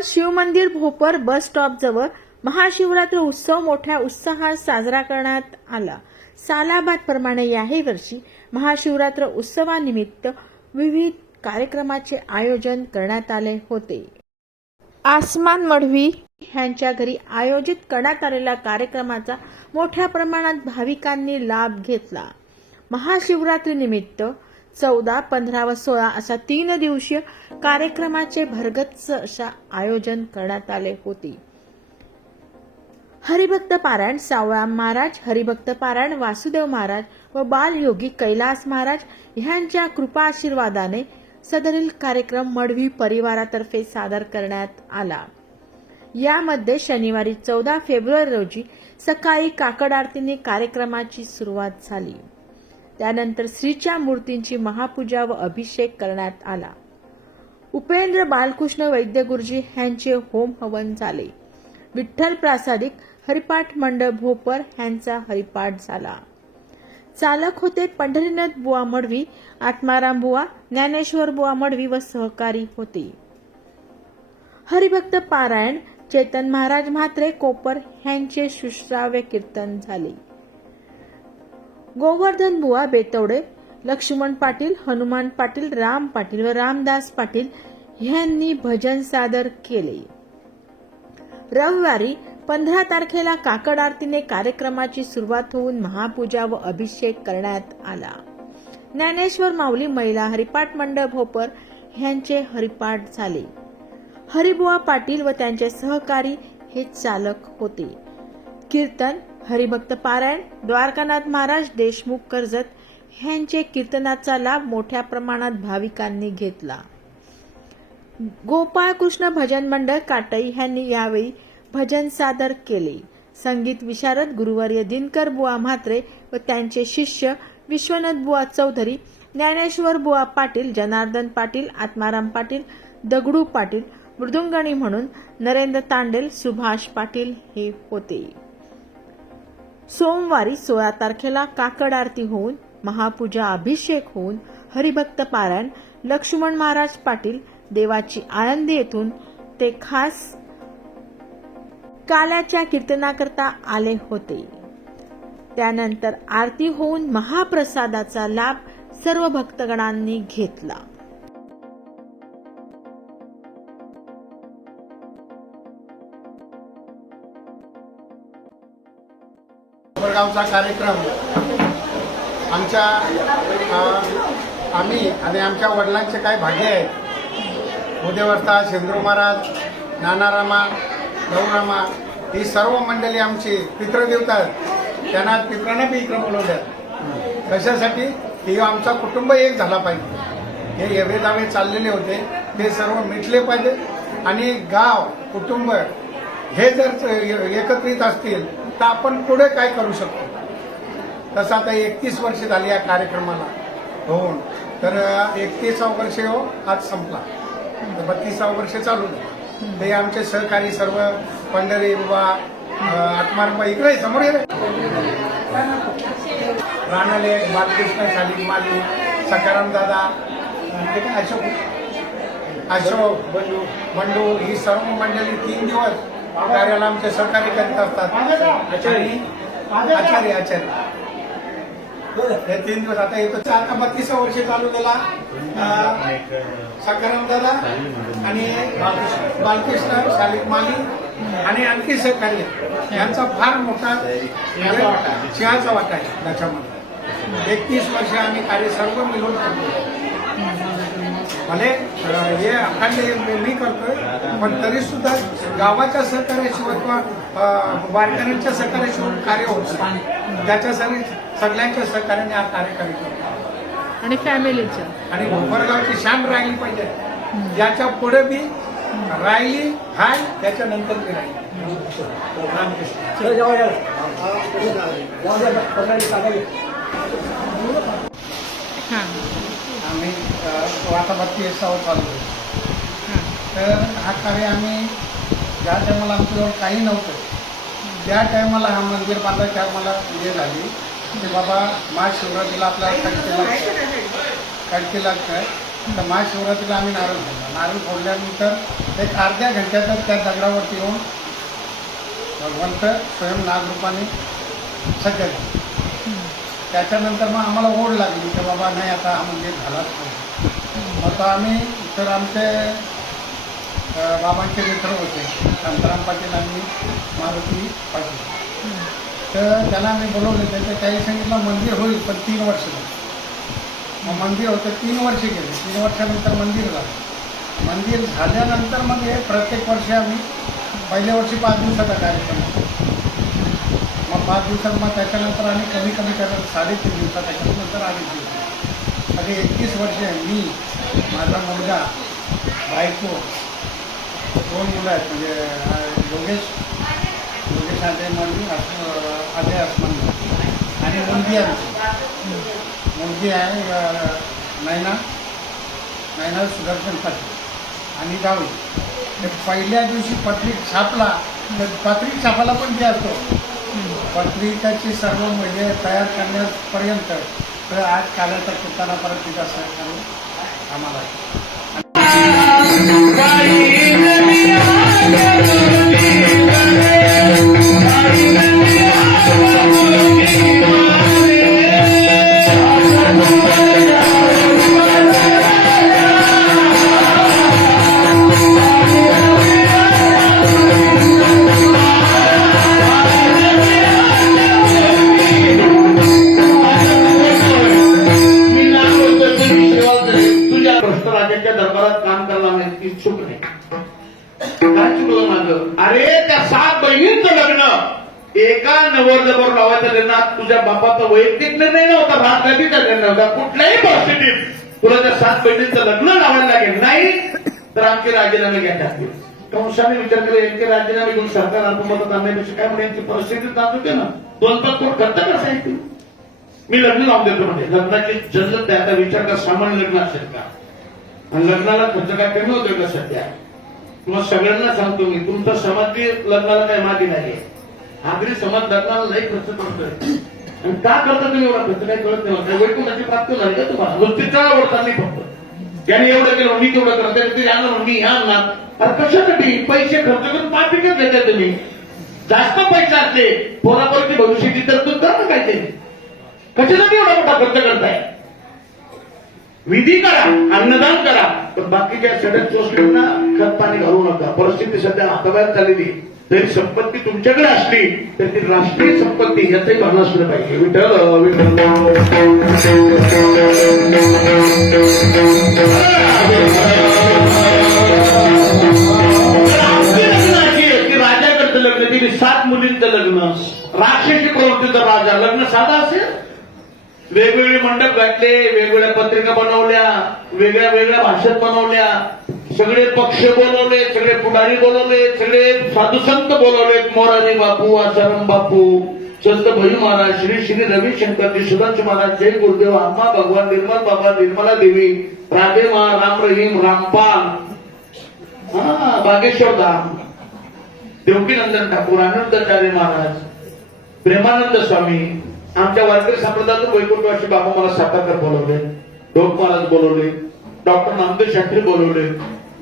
भोपर शिवमंदिर Bhopar bus stop जवळ महाशिवरात्र उत्सव मोठ्या उत्साहात साजरा करण्यात आला। सालाबाद प्रमाणे याही वर्षी महाशिवरात्र उत्सवानिमित्त विविध कार्यक्रमाचे आयोजन करण्यात आले होते। आसमान मढवी यांच्या घरी आयोजित करण्यात आलेल्या कार्यक्रमाचा मोठ्या प्रमाणात भाविकांनी लाभ घेतला। महाशिवरात्रीनिमित्त 14, 15 व 16 अशा 3 दिवसीय कार्यक्रमाचे भरगच्च अशा आयोजन करण्यात आले होते। हरिभक्त पारायण सावळाम महाराज, हरिभक्त पारायण वासुदेव महाराज व बालयोगी कैलास महाराज यांच्या कृपा आशीर्वादाने सदरील कार्यक्रम मढवी परिवारातर्फे सादर करण्यात आला। यामध्ये शनिवारी 14 फेब्रुवारी रोजी सकाळी काकड आरतीने कार्यक्रमाची सुरुवात झाली। त्यानंतर श्रीच्या मूर्तींची महापूजा व अभिषेक करण्यात आला। उपेंद्र बालकृष्ण वैद्य गुरुजी यांचे होम हवन झाले। विठ्ठल प्रासादिक हरिपाठ मंडळ भोपर यांचा हरिपाठ झाला। चालक होते पंढरीनाथ बुवा मढवी, आत्माराम बुवा, ज्ञानेश्वर बुवा मढवी व सहकारी होते। हरिभक्त पारायण चेतन महाराज म्हात्रे कोपर यांचे सुश्राव्य कीर्तन झाले। गोवर्धन बुवा बेतवडे, लक्ष्मण पाटील, हनुमान पाटील, राम पाटील व रामदास पाटील यांनी भजन सादर केले। रविवारी 15 तारखेला काकड आरतीने कार्यक्रमाची सुरुवात होऊन महापूजा व अभिषेक करण्यात आला। ज्ञानेश्वर माऊली महिला हरिपाठ मंडळ भोपर यांचे हरिपाठ झाले। हरिबुवा पाटील व त्यांचे सहकारी हे चालक होते। कीर्तन हरिभक्त पारायण द्वारकानाथ महाराज देशमुख कर्जत यांचे कीर्तनाचा लाभ मोठ्या प्रमाणात भाविकांनी घेतला। गोपाळ कृष्ण भजन मंडळ काटई यांनी यावेळी भजन सादर केले। संगीत विशारद गुरुवर्य दिनकर बुवा म्हात्रे व त्यांचे शिष्य विश्वनाथ बुवा चौधरी, ज्ञानेश्वर बुवा पाटील, जनार्दन पाटील, आत्माराम पाटील, दगडू पाटील, मृदुंगणी म्हणून नरेंद्र तांडेल, सुभाष पाटील हे होते। सोमवारी 16 तारखेला काकड आरती होऊन महापूजा अभिषेक होऊन हरिभक्त पारायण लक्ष्मण महाराज पाटील देवाची आळंदी येथून ते खास काल्याच्या कीर्तनाकरता आले होते। त्यानंतर आरती होऊन महाप्रसादाचा लाभ सर्व भक्तगणांनी घेतला। गावचा कार्यक्रम आम्ही आणि आमच्या वडिलांचे काही भाग्य आहेत। उदयवर्ता शेंद्रू महाराज, नानारामा, गौरामा ही सर्व मंडळी आमची पितृदेवता आहेत। त्यांना पितरांना बी इकडे बोलवल्या कशासाठी की आमचा कुटुंब एक झाला पाहिजे। हे एवढे दावे चाललेले होते ते सर्व मिटले पाहिजे आणि गाव कुटुंब हे जर एकत्रित असतील तर आपण पुढे काय करू शकतो। तसं आता 31 वर्ष झाली या कार्यक्रमाला होऊन, तर 31वा वर्ष आज संपला, 32वा वर्ष चालू आहे। ते आमचे सहकारी सर्व पंढरी बुवा, आत्माराम इकडे समोर येते राणाले, बालकृष्ण, शालिक माली, सकाराम दादा, अशोक बंडू ही सर्व मंडळी 3 दिवस कार्याला आमचे सहकार्य करीत असतात। आचार्य हे 3 दिवस आता येतो। आता 32वा वर्ष चालू केला सकाराम दादा आणि बालकृष्ण, शालिक माली आणि आणखी सहकार्य यांचा फार मोठा सिंहाचा वाटा आहे त्याच्यामध्ये। 31 वर्ष आम्ही कार्य सर्व मिळून करतो। भले हे अखंड मी करतोय पण तरी सुद्धा गावाच्या सहकार्याशिवाय किंवा वारकऱ्यांच्या सहकार्याशिवाय कार्य होत नाही। त्याच्यासाठी सगळ्यांच्या सहकार्याने हा कार्य करतो आणि फॅमिलीच्या आणि भोपरगावची शान राहिली पाहिजे। याच्या पुढे बी राहिली हाय, त्याच्यानंतर बी राहिली। आम्ही आता 32 चालू आहे। तर हा कार्य आम्ही ज्या टायमाला आमच्याजवळ काही नव्हतं त्या टायमाला हा मंदिर बांधायची आम्हाला वेळ झाली की बाबा महाशिवरात्रीला आपल्याला काय केलं तर महाशिवरात्रीला आम्ही नारळ फोडला. नारळ फोडल्यानंतर एक अर्ध्या घंट्यातच त्या दगडावरती येऊन भगवंत स्वयं नागरूपाने सज्ज झाले. त्याच्यानंतर मग आम्हाला ओढ लागली की बाबा नाही आता हा मंदिर झालाच पाहिजे. मग तो आम्ही तर आमचे बाबांचे मित्र होते शांताराम पाटील आणि मारुती पाटील, तर त्यांना आम्ही बोलवले. त्याही सांगितलं मंदिर होईल पण 3 वर्ष लागतील. मग मंदिर होतं 3 वर्ष गेले. 3 वर्षानंतर मंदिर झालं. मंदिर झाल्यानंतर मग हे प्रत्येक वर्षी आम्ही पहिल्या वर्षी 5 दिवसाचा कार्यक्रम होता. मग 5 दिवसात मग त्याच्यानंतर आम्ही कमी कमी करत 3.5 दिवसात त्याच्यानंतर 2.5 दिवस असे 21 वर्ष मी, माझा मुलगा, बायको, 2 मुलं आहेत म्हणजे योगेश अजय मांडवी, अजय अस्मान आणि मुलगी आमची मुलगी आहे नैना सुदर्शन पाटील आणि जाऊ. ते पहिल्या दिवशी पत्रिक छापला तर पत्रिक छापायला पण जे असतो पत्रिकाची सर्व म्हणजे तयार करण्यापर्यंत तर आज काल्याचा किताना परत तिचा सहकार्य आम्हाला राजाच्या दरबारात काम करायला नाही इच्छुक नाही. काय चुकलं माझं? अरे त्या 7 बहिणींचं लग्न एका नवरदेवावर लावायचं लग्नात तुझ्या बापाचा वैयक्तिक निर्णय नव्हता, भातगतीचा निर्णय होता. कुठल्याही परिस्थितीत तुला त्या 7 बहिणींचं लग्न लावायला लागेल नाही तर आमचे राजीनामे घ्या टाकतील. कंसाने विचार केला यांचे राजीनामे घेऊन सरकार अल्पमतात आणण्यापेक्षा काय म्हणजे यांची परिस्थिती होते ना 2-5 कोट खर्च कसा आहे. मी लग्न लावून देतो म्हणजे लग्नाची जल्लत त्याचा विचार का सामान्य लग्न असेल का आणि लग्नाला खर्च काय कमी होतोय का सध्या. तुम्हाला सगळ्यांना सांगतो मी तुमचा समाज लग्नाला काय माती नाही. आगरी समाज लग्नाला लई खर्च करतोय आणि का करता तुम्ही एवढा खर्च काही कळत नाही. वैकुंठाची प्राप्ती झाली का तुम्हाला नुसतीचा आवडता नाही फक्त त्याने एवढं केलं मी तेवढं करत ते आणलं मी ह्या आणणार. अरे कशासाठी पैसे खर्च करून पाठीकच देता तुम्ही. जास्त पैसे असले पोरापोराची भविष्याची तरतूद करा ना काय ते. कशासाठी एवढा मोठा खर्च करताय. विधी करा, अन्नदान करा, पण बाकीच्या सगळ्या चोचलींना खत पाणी घालू नका. परिस्थिती सध्या हाताबाहेर चाललेली. जरी संपत्ती तुमच्याकडे असली तर ती राष्ट्रीय संपत्ती याचंही भान असलं पाहिजे. विठ्ठल राजाकडचं लग्न तिने 7 मुलींचं लग्न राक्षसी प्रवृत्तीचं राजा. लग्न साधा असेल. वेगवेगळे मंडप घातले, वेगवेगळ्या पत्रिका बनवल्या, वेगळ्या भाषेत बनवल्या, सगळे पक्ष बोलवले, सगळे पुढारी बोलवले, सगळे साधू संत बोलवले. मोरारी बापू, आसाराम बापू, संत भैयू महाराज, श्री श्री रविशंकरजी, सुदांशु महाराज, जय गुरुदेव, आम्हा भगवान, निर्मल बाबा, निर्मला देवी, राधे मा, राम रहीम, रामपाल, बागेश्वर धाम, देवकीनंदन ठाकूर, आनंदाचार्य महाराज, प्रेमानंद स्वामी. आमच्या वारकरी संप्रदायातून वैकुंठवासी बाबा मला सातारकर बोलवले, ढोक महाराज बोलवले, डॉक्टर नामदेव शास्त्री बोलवले,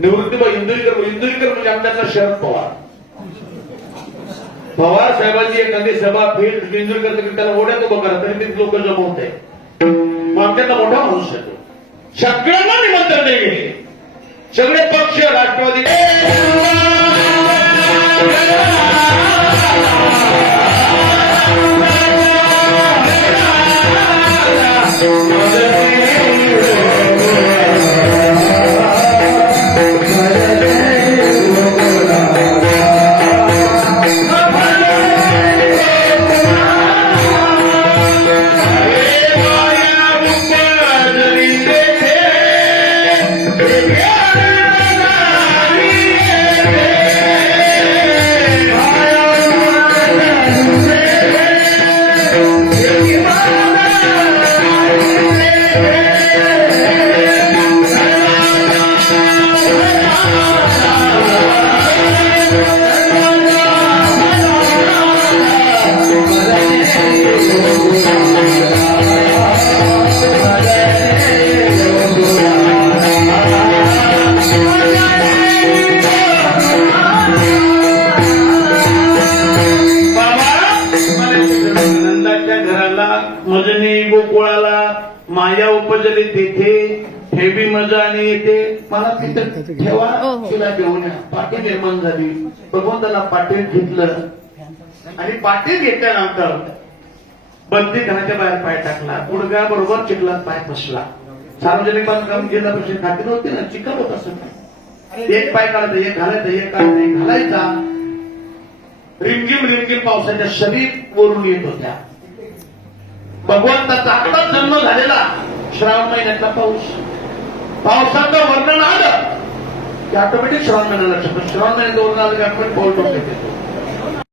निवृत्तीबाई इंदुरीकर म्हणजे आमच्यातला शरद पवार साहेबांची एखादी सभा फील्ड इंदुरीकर त्याला ओढ्यात उभं करा तरी ते लोक जमवत आहे. मग आमच्यातला मोठा माणूस आहे. सगळ्यांना निमंत्रण नाही. सगळे पक्ष राष्ट्रवादी माया उपजली तेथे ठेवी मजा आणि येते मला तिथं ठेवा तिला घेऊन या. पाठी निर्माण झाली. भगवंताला पाठीत घेतलं आणि पाठीत घेतल्यानंतर बंदी घराच्या बाहेर पाय टाकला. गुडघ्या बरोबर चिखलात पाय फसला. सार्वजनिक बांधकाम जिल्हा परिषद खाती नव्हती ना, चिखल होत असं. एक पाय काढायचं, एक घालायचं, एक काढायचं, एक घालायचा. रिमझिम रिमझिम पावसाच्या शरीर वरून येत होत्या. भगवंताचा आत्ताच जन्म झालेला श्रावण महिन्यातला पाऊस. पावसाचं वर्णन आलं की ऑटोमॅटिक श्रावण महिन्याला लक्षात. श्रावण महिन्याचं वर्णन आलं की ऑटोमॅटिक पाऊस होते.